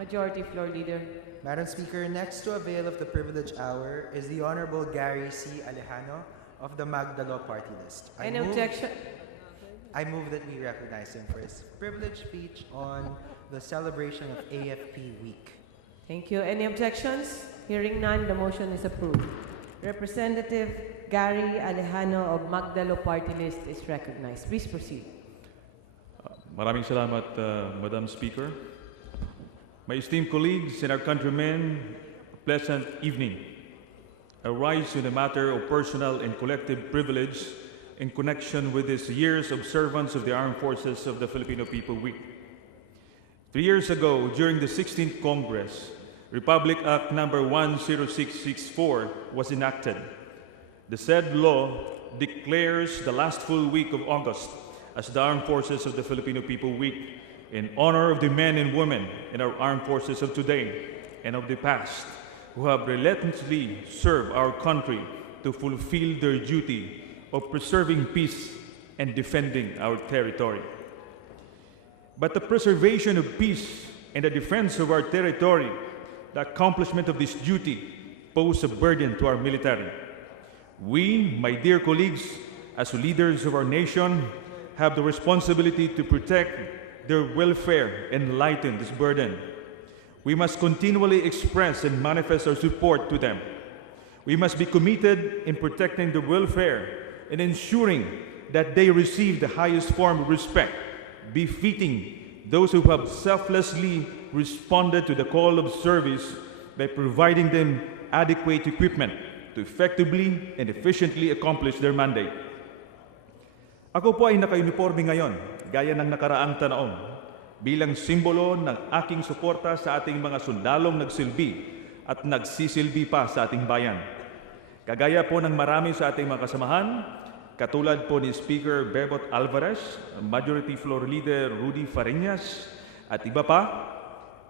Majority Floor Leader. Madam Speaker, next to avail of the privilege hour is the Honorable Gary C. Alejano of the Magdalo Party List. Any objection? I move that we recognize him for his privileged speech on the celebration of AFP Week. Thank you. Any objections? Hearing none, the motion is approved. Representative Gary Alejano of Magdalo Party List is recognized. Please proceed. Maraming salamat, Madam Speaker. My esteemed colleagues and our countrymen, pleasant evening. I rise in a matter of personal and collective privilege in connection with this year's observance of the Armed Forces of the Filipino People Week. 3 years ago, during the 16th Congress, Republic Act number 10664 was enacted. The said law declares the last full week of August as the Armed Forces of the Filipino People Week in honor of the men and women in our armed forces of today and of the past who have relentlessly served our country to fulfill their duty of preserving peace and defending our territory. But the preservation of peace and the defense of our territory, the accomplishment of this duty, pose a burden to our military. We, my dear colleagues, as leaders of our nation, have the responsibility to protect their welfare and lighten this burden. We must continually express and manifest our support to them. We must be committed in protecting their welfare and ensuring that they receive the highest form of respect, befitting those who have selflessly responded to the call of service by providing them adequate equipment to effectively and efficiently accomplish their mandate. Ako po ay naka-uniforme ngayon, gaya ng nakaraang taon, bilang simbolo ng aking suporta sa ating mga sundalong nagsilbi at nagsisilbi pa sa ating bayan. Kagaya po ng marami sa ating mga kasamahan, katulad po ni Speaker Bebot Alvarez, Majority Floor Leader Rudy Fariñas, at iba pa,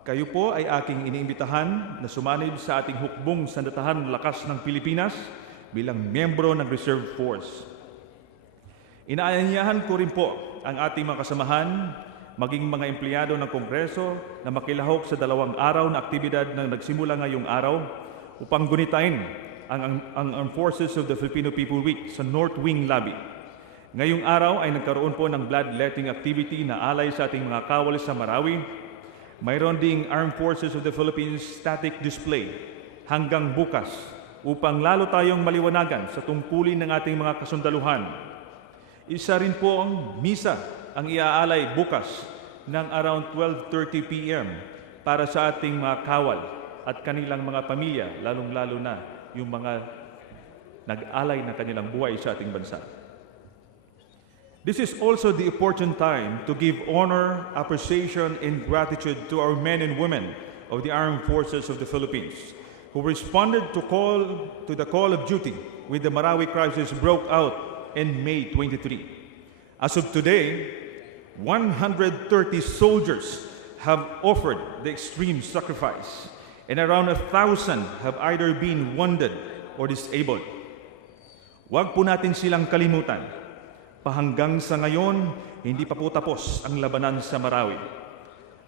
kayo po ay aking iniimbitahan na sumanib sa ating hukbong sandatahan lakas ng Pilipinas bilang miyembro ng Reserve Force. Inaanyayahan ko rin po ang ating mga kasamahan, maging mga empleyado ng Kongreso na makilahok sa 2 araw na aktibidad na nagsimula ngayong araw upang gunitain ang Armed Forces of the Filipino People Week sa North Wing Lobby. Ngayong araw ay nagkaroon po ng bloodletting activity na alay sa ating mga kawal sa Marawi. Mayroon ding Armed Forces of the Philippines static display hanggang bukas upang lalo tayong maliwanagan sa tungkulin ng ating mga kasundaluhan. Isa rin po ang misa ang iaalay bukas ng around 12:30 p.m. para sa ating mga kawal at kanilang mga pamilya, lalong-lalo na yung mga nag-alay ng kanilang buhay sa ating bansa. This is also the opportune time to give honor, appreciation, and gratitude to our men and women of the Armed Forces of the Philippines who responded to the call of duty when the Marawi crisis broke out in May 23. As of today, 130 soldiers have offered the extreme sacrifice, and around 1,000 have either been wounded or disabled. Huwag po natin silang kalimutan. Pahanggang sa ngayon, hindi pa po tapos ang labanan sa Marawi.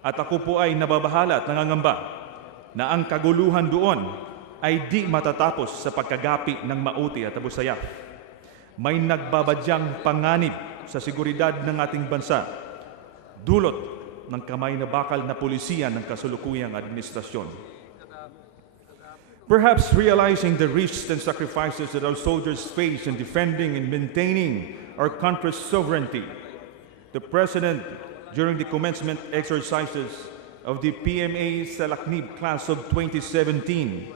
At ako po ay nababahala at nangangamba na ang kaguluhan doon ay di matatapos sa pagkagapi ng mauti at abusayaf. May nagbabadyang panganib sa seguridad ng ating bansa, dulot ng kamay na bakal na pulisiya ng kasalukuyang administrasyon. Perhaps realizing the risks and sacrifices that our soldiers face in defending and maintaining our country's sovereignty, the President, during the commencement exercises of the PMA Salaknib class of 2017,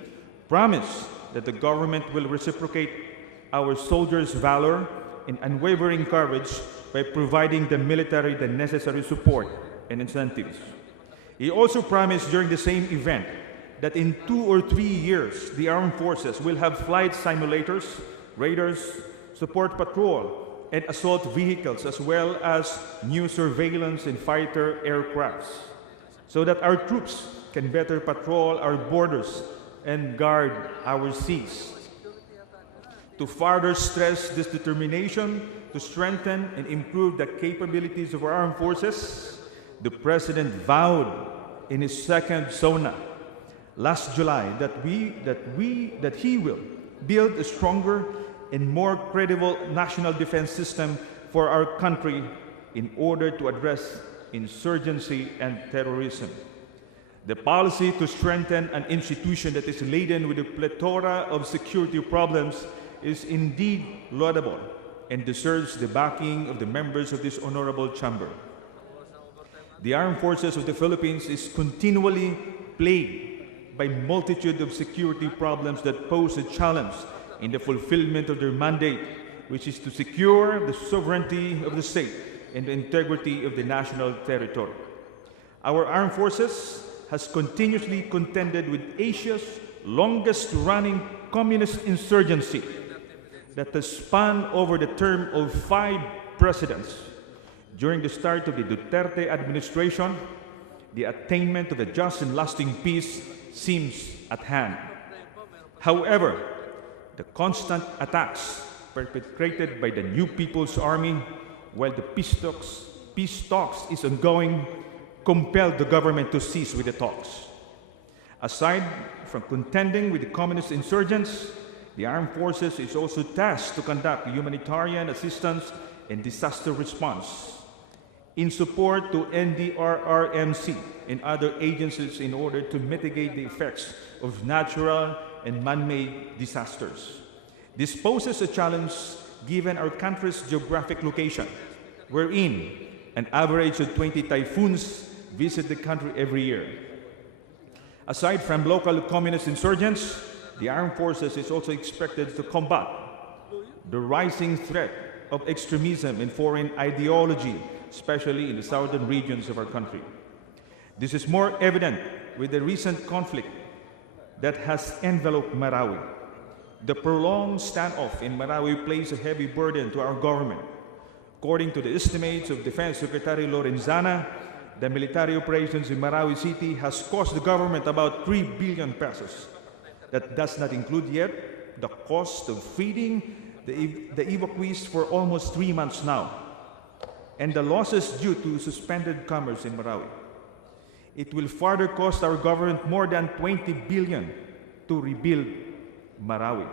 promised that the government will reciprocate our soldiers' valor and unwavering courage by providing the military the necessary support and incentives. He also promised during the same event that in 2 or 3 years, the armed forces will have flight simulators, radars, support patrol, and assault vehicles, as well as new surveillance and fighter aircrafts, so that our troops can better patrol our borders and guard our seas. To further stress this determination to strengthen and improve the capabilities of our armed forces, the President vowed in his second SONA last July that he will build a stronger and more credible national defense system for our country in order to address insurgency and terrorism. The policy to strengthen an institution that is laden with a plethora of security problems is indeed laudable and deserves the backing of the members of this honorable chamber. The Armed Forces of the Philippines is continually plagued by multitude of security problems that pose a challenge in the fulfillment of their mandate, which is to secure the sovereignty of the state and the integrity of the national territory. Our armed forces has continuously contended with Asia's longest-running communist insurgency that has spanned over the term of 5 presidents. During the start of the Duterte administration, the attainment of a just and lasting peace seems at hand. However, the constant attacks perpetrated by the New People's Army while the peace talks is ongoing compelled the government to cease with the talks. Aside from contending with the communist insurgents, the armed forces is also tasked to conduct humanitarian assistance and disaster response in support to NDRRMC and other agencies in order to mitigate the effects of natural and man-made disasters. This poses a challenge given our country's geographic location, wherein an average of 20 typhoons visit the country every year. Aside from local communist insurgents, the armed forces is also expected to combat the rising threat of extremism and foreign ideology, especially in the southern regions of our country. This is more evident with the recent conflict that has enveloped Marawi. The prolonged standoff in Marawi places a heavy burden to our government. According to the estimates of Defense Secretary Lorenzana, the military operations in Marawi City has cost the government about 3 billion pesos. That does not include yet the cost of feeding the evacuees for almost 3 months now, and the losses due to suspended commerce in Marawi. It will further cost our government more than 20 billion to rebuild Marawi.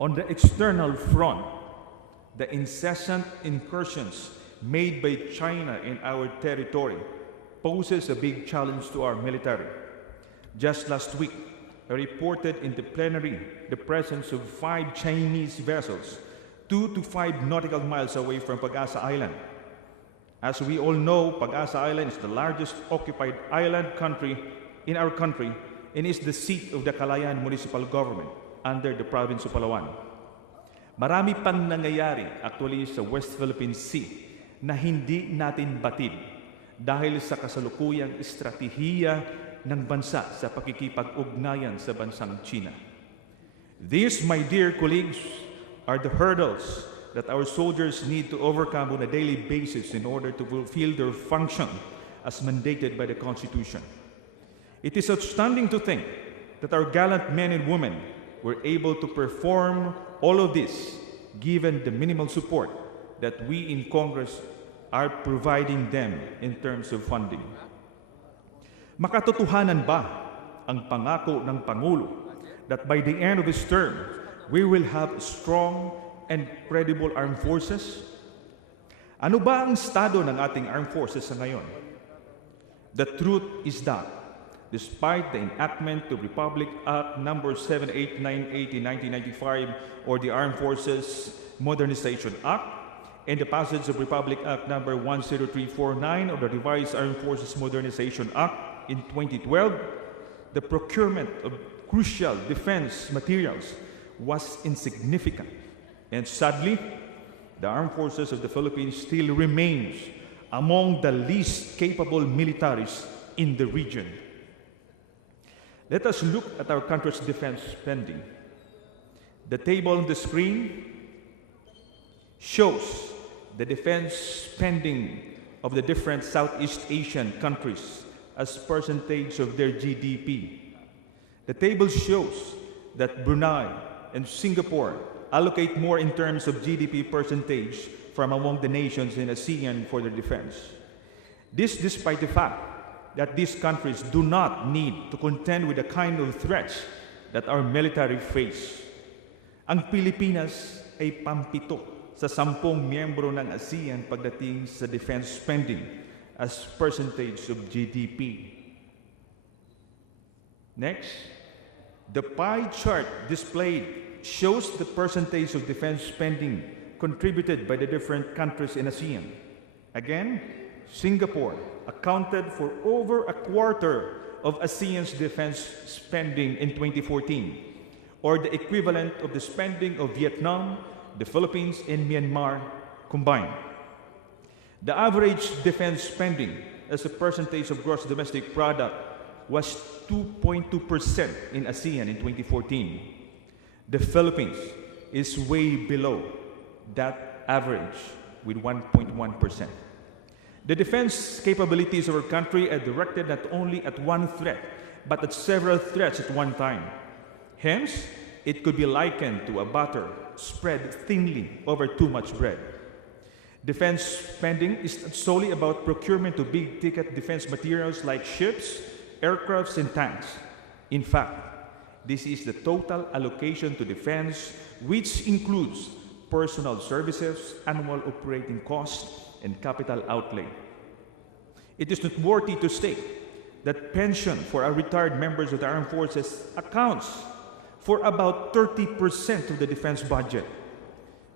On the external front, the incessant incursions made by China in our territory poses a big challenge to our military. Just last week, I reported in the plenary the presence of 5 Chinese vessels 2 to 5 nautical miles away from Pag-asa Island. As we all know, Pag-asa Island is the largest occupied island country in our country and is the seat of the Calayan Municipal Government under the province of Palawan. Marami pang nangyayari actually sa West Philippine Sea na hindi natin batid dahil sa kasalukuyang estratehiya ng bansa sa pakikipag-ugnayan sa bansang China. These, my dear colleagues, are the hurdles that our soldiers need to overcome on a daily basis in order to fulfill their function as mandated by the Constitution. It is outstanding to think that our gallant men and women were able to perform all of this given the minimal support that we in Congress are providing them in terms of funding. Makatotohanan ba ang pangako ng Pangulo that by the end of his term, we will have strong and credible armed forces? Ano ba ang estado ng ating armed forces sa ngayon? The truth is that, despite the enactment of Republic Act No. 789/80, 1995, or the Armed Forces Modernization Act, and the passage of Republic Act No. 10349 or the Revised Armed Forces Modernization Act in 2012, the procurement of crucial defense materials was insignificant. And sadly, the Armed Forces of the Philippines still remains among the least capable militaries in the region. Let us look at our country's defense spending. The table on the screen shows the defense spending of the different Southeast Asian countries as percentage of their GDP. The table shows that Brunei and Singapore allocate more in terms of GDP percentage from among the nations in ASEAN for their defense. This despite the fact that these countries do not need to contend with the kind of threats that our military face. Ang Pilipinas ay pampito sa 10 miyembro ng ASEAN pagdating sa defense spending as percentage of GDP. Next, the pie chart displayed shows the percentage of defense spending contributed by the different countries in ASEAN. Again, Singapore accounted for over a quarter of ASEAN's defense spending in 2014, or the equivalent of the spending of Vietnam, the Philippines, and Myanmar combined. The average defense spending as a percentage of gross domestic product was 2.2% in ASEAN in 2014. The Philippines is way below that average with 1.1%. The defense capabilities of our country are directed not only at one threat, but at several threats at one time. Hence, it could be likened to a butter spread thinly over too much bread. Defense spending is not solely about procurement of big-ticket defense materials like ships, aircrafts, and tanks. In fact, this is the total allocation to defense, which includes personnel services, annual operating costs, and capital outlay. It is noteworthy to state that pension for our retired members of the armed forces accounts for about 30% of the defense budget.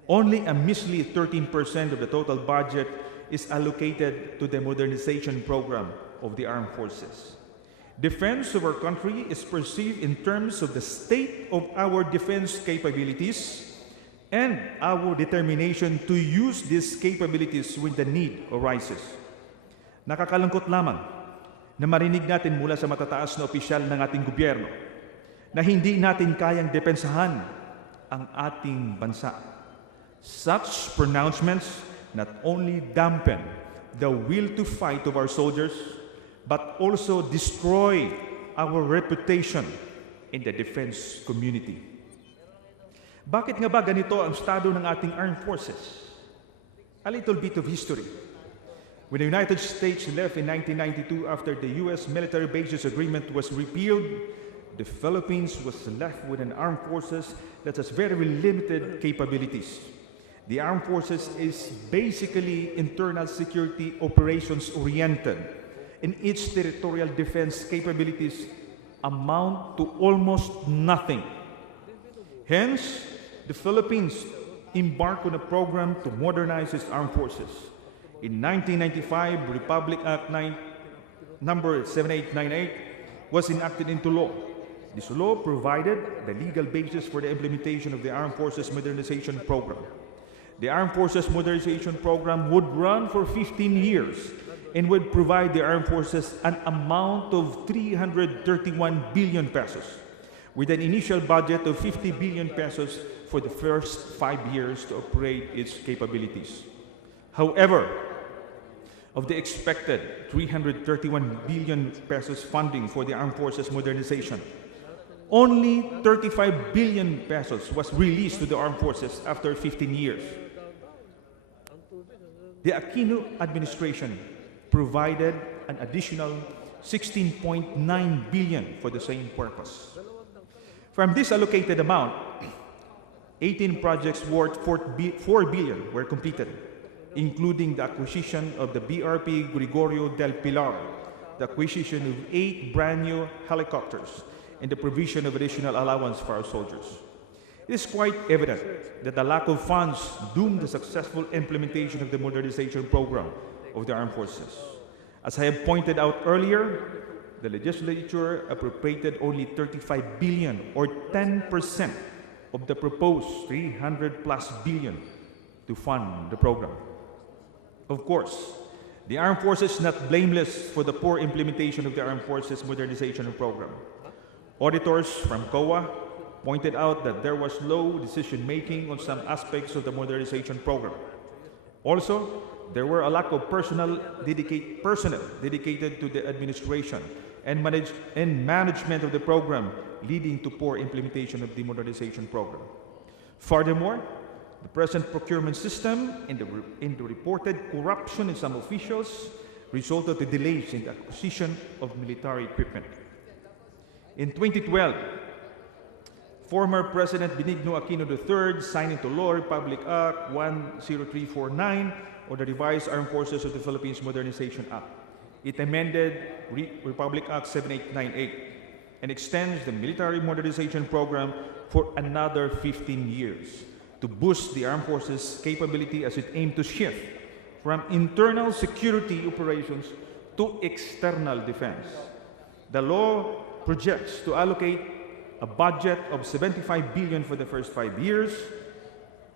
Only a measly 13% of the total budget is allocated to the modernization program of the armed forces. Defense of our country is perceived in terms of the state of our defense capabilities and our determination to use these capabilities when the need arises. Nakakalungkot lamang na marinig natin mula sa matataas na opisyal ng ating gobyerno na hindi natin kayang depensahan ang ating bansa. Such pronouncements not only dampen the will to fight of our soldiers, but also destroy our reputation in the defense community. Bakit nga ba ganito ang estado ng ating armed forces? A little bit of history. When the United States left in 1992 after the U.S. military bases agreement was repealed, the Philippines was left with an armed forces that has very limited capabilities. The armed forces is basically internal security operations oriented, and its territorial defense capabilities amount to almost nothing. Hence, the Philippines embarked on a program to modernize its armed forces. In 1995, Republic Act number 7898 was enacted into law. This law provided the legal basis for the implementation of the Armed Forces Modernization Program. The Armed Forces Modernization Program would run for 15 years and would provide the armed forces an amount of 331 billion pesos, with an initial budget of 50 billion pesos for the first 5 years to operate its capabilities. However, of the expected 331 billion pesos funding for the armed forces modernization, only 35 billion pesos was released to the armed forces after 15 years. The Aquino administration provided an additional 16.9 billion for the same purpose. From this allocated amount, 18 projects worth 4 billion were completed, including the acquisition of the BRP Gregorio del Pilar, the acquisition of 8 brand new helicopters, and the provision of additional allowance for our soldiers. It is quite evident that the lack of funds doomed the successful implementation of the modernization program of the armed forces. As I have pointed out earlier, the legislature appropriated only 35 billion or 10% of the proposed 300+ billion to fund the program. Of course, the armed forces is not blameless for the poor implementation of the armed forces modernization program. Auditors from COA pointed out that there was low decision-making on some aspects of the modernization program. Also, there were a lack of personnel dedicated to the administration and management of the program, leading to poor implementation of the modernization program. Furthermore, the present procurement system and the reported corruption in some officials resulted to delays in the acquisition of military equipment. In 2012, former President Benigno Aquino III signed into law Republic Act 10349, or the Revised Armed Forces of the Philippines Modernization Act. It amended Republic Act 7898 and extends the military modernization program for another 15 years to boost the armed forces' capability as it aimed to shift from internal security operations to external defense. The law projects to allocate a budget of 75 billion for the first 5 years.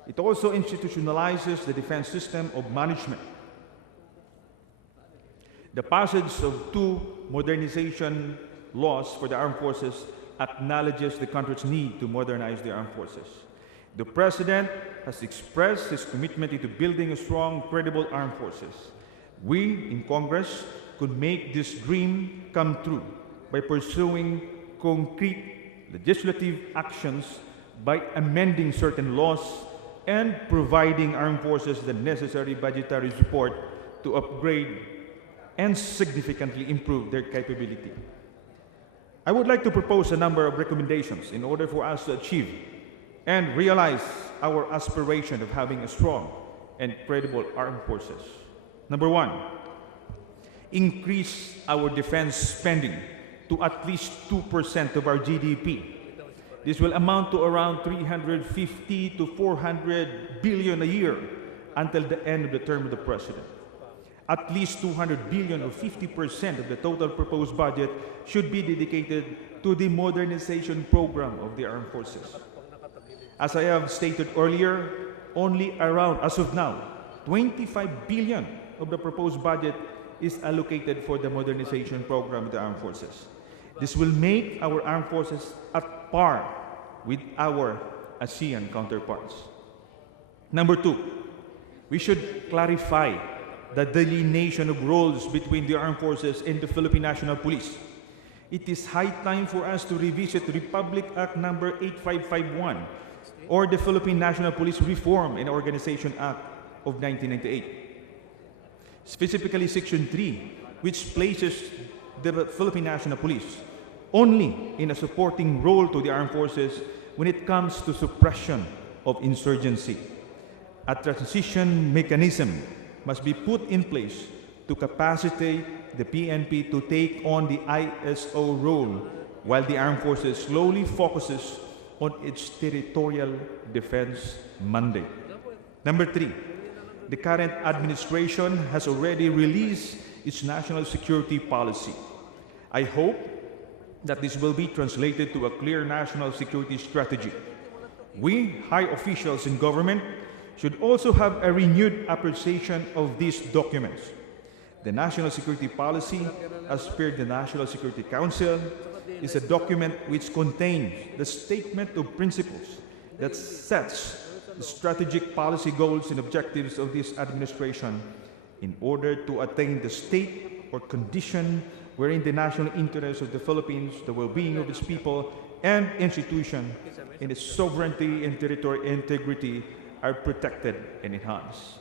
It also institutionalizes the defense system of management. The passage of 2 modernization laws for the armed forces acknowledges the country's need to modernize the armed forces. The President has expressed his commitment to building a strong, credible armed forces. We in Congress could make this dream come true by pursuing concrete legislative actions, by amending certain laws, and providing armed forces the necessary budgetary support to upgrade and significantly improve their capability. I would like to propose a number of recommendations in order for us to achieve and realize our aspiration of having a strong and credible armed forces. Number 1, increase our defense spending to at least 2% of our GDP. This will amount to around 350 to 400 billion a year until the end of the term of the President. At least 200 billion, or 50% of the total proposed budget, should be dedicated to the modernization program of the armed forces. As I have stated earlier, only around, as of now, 25 billion of the proposed budget is allocated for the modernization program of the armed forces. This will make our armed forces at par with our ASEAN counterparts. Number 2, we should clarify the delineation of roles between the armed forces and the Philippine National Police. It is high time for us to revisit Republic Act number 8551, or the Philippine National Police Reform and Organization Act of 1998. Specifically Section 3, which places the Philippine National Police only in a supporting role to the armed forces when it comes to suppression of insurgency. A transition mechanism must be put in place to capacitate the PNP to take on the ISO role while the armed forces slowly focuses on its territorial defense mandate. Number 3, the current administration has already released its national security policy. I hope that this will be translated to a clear national security strategy. We, high officials in government, should also have a renewed appreciation of these documents. The National Security Policy, as per the National Security Council, is a document which contains the statement of principles that sets the strategic policy goals and objectives of this administration in order to attain the state or condition wherein the national interests of the Philippines, the well-being of its people and institution, and its sovereignty and territorial integrity are protected and enhanced.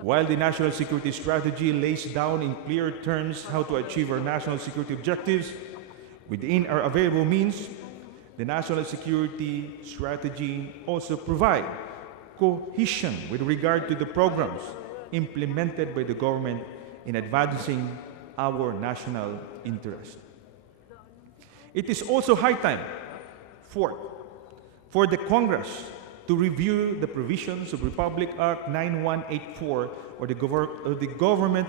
While the national security strategy lays down in clear terms how to achieve our national security objectives within our available means, the national security strategy also provides cohesion with regard to the programs implemented by the government in advancing our national interest. It is also high time, fourth, for the Congress to review the provisions of Republic Act 9184, or the Government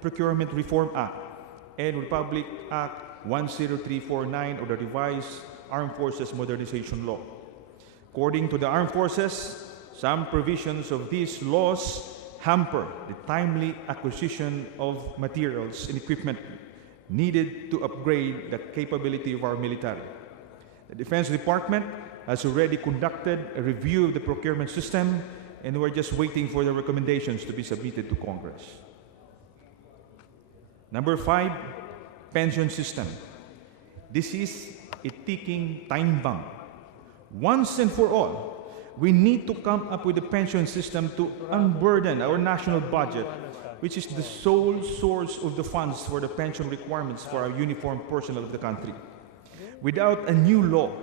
Procurement Reform Act, and Republic Act 10349, or the Revised Armed Forces Modernization Law. According to the Armed Forces, some provisions of these laws hamper the timely acquisition of materials and equipment needed to upgrade the capability of our military. The Defense Department has already conducted a review of the procurement system, and we're just waiting for the recommendations to be submitted to Congress. Number 5, pension system. This is a ticking time bomb. Once and for all, we need to come up with a pension system to unburden our national budget which is the sole source of the funds for the pension requirements for our uniformed personnel of the country. Without a new law,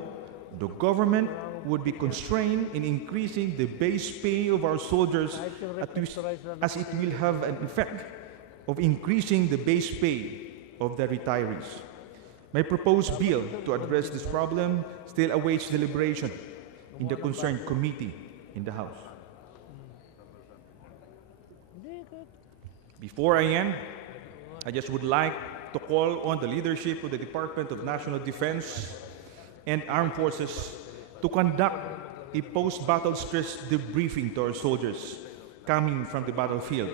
the government would be constrained in increasing the base pay of our soldiers as it will have an effect of increasing the base pay of the retirees. My proposed bill to address this problem still awaits deliberation in the concerned committee in the House. Before I end, I just would like to call on the leadership of the Department of National Defense and Armed Forces to conduct a post-battle stress debriefing to our soldiers coming from the battlefield,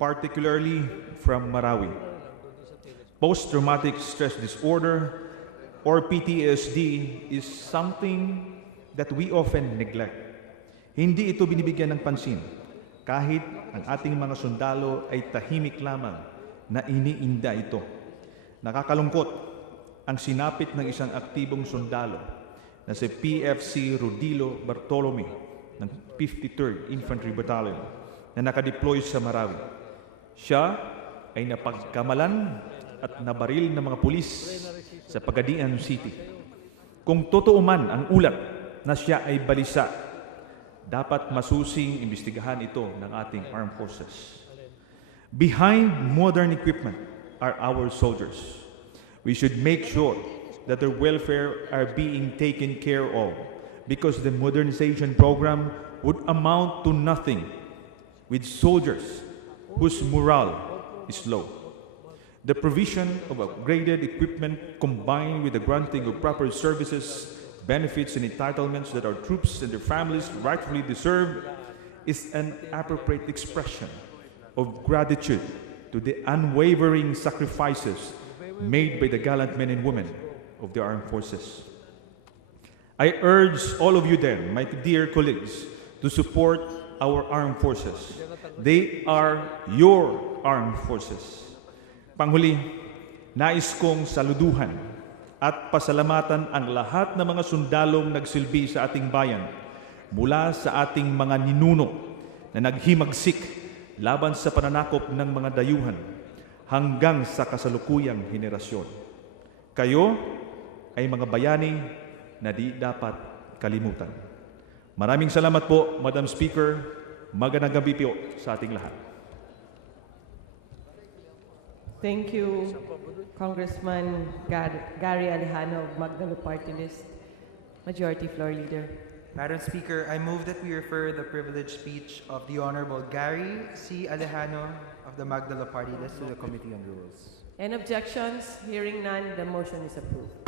particularly from Marawi. Post-traumatic stress disorder, or PTSD, is something that we often neglect. Hindi ito binibigyan ng pansin, kahit ang ating mga sundalo ay tahimik lamang na iniinda ito. Nakakalungkot ang sinapit ng isang aktibong sundalo na si PFC Rodilo Bartolome ng 53rd Infantry Battalion na nakadeploy sa Marawi. Siya ay napagkamalan at nabaril ng mga pulis sa Pagadian City. Kung totoo man ang ulat na siya ay balisa, dapat masusing imbestigahan ito ng ating armed forces. Behind modern equipment are our soldiers. We should make sure that their welfare are being taken care of, because the modernization program would amount to nothing with soldiers whose morale is low. The provision of upgraded equipment combined with the granting of proper services, benefits and entitlements that our troops and their families rightfully deserve is an appropriate expression of gratitude to the unwavering sacrifices made by the gallant men and women of the armed forces. I urge all of you then, my dear colleagues, to support our armed forces. They are your armed forces. Panghuli, nais kong saluduhan at pasalamatan ang lahat ng mga sundalong nagsilbi sa ating bayan, mula sa ating mga ninuno na naghimagsik laban sa pananakop ng mga dayuhan hanggang sa kasalukuyang henerasyon. Kayo ay mga bayani na di dapat kalimutan. Maraming salamat po, Madam Speaker. Magandang gabi po sa ating lahat. Thank you, Congressman Gary Alejano of Magdalo Party List, Majority Floor Leader. Madam Speaker, I move that we refer the privileged speech of the Honorable Gary C. Alejano of the Magdalo Party List to the Committee on Rules. Any objections? Hearing none, the motion is approved.